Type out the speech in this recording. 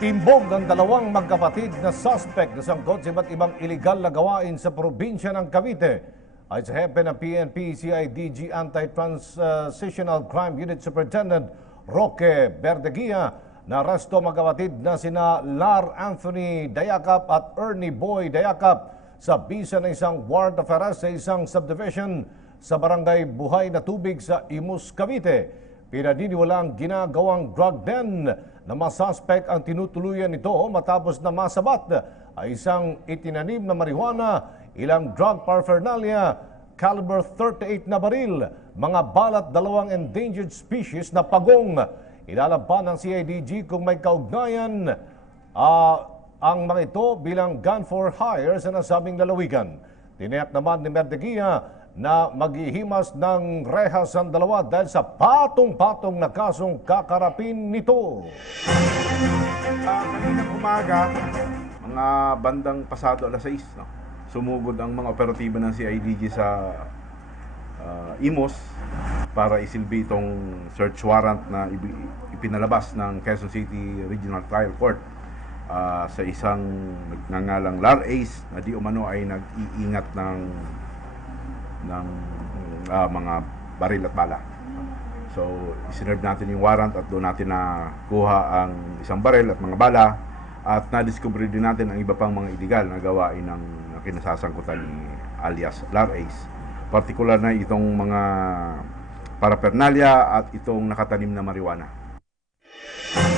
Timbog ng dalawang magkapatid na suspect na sangkot sa iba't ibang iligal na gawain sa probinsya ng Cavite. Ay sa hepe ng PNP CIDG Anti-Transitional Crime Unit Superintendent Roque Verdeguia na aresto magkapatid na sina Lar Anthony Dayakap at Ernie Boy Dayakap sa bisa ng isang warrant of arrest sa isang subdivision sa barangay Buhay na Tubig sa Imus, Cavite. Pinaniniwala ang ginagawang drug den na mga suspect ang tinutuluyan nito matapos na masabat ay isang itinanim na marijuana, ilang drug paraphernalia, caliber 38 na baril, mga balat, dalawang endangered species na pagong. Ilalaban ng CIDG kung may kaugnayan ang mga ito bilang gun for hire sa nasabing lalawigan. Tiniyak naman ni Verdeguia na maghihimas ng rehas ang dalawa dahil sa patong-patong na kasong kakarapin nito. Kaninang umaga, mga bandang pasado alas 6, no? Sumugod ang mga operatiba ng CIDG sa Imos para isilbi itong search warrant na ipinalabas ng Quezon City Regional Trial Court sa isang nagngangalang Lar Ace na di umano ay nag-iingat ng mga baril at bala. So, isinerve natin yung warrant at doon natin nakuha ang isang baril at mga bala at na-discover din natin ang iba pang mga illegal na gawain ng kinasasangkutan ni alias Lar Ace. Partikular na itong mga paraphernalia at itong nakatanim na marijuana.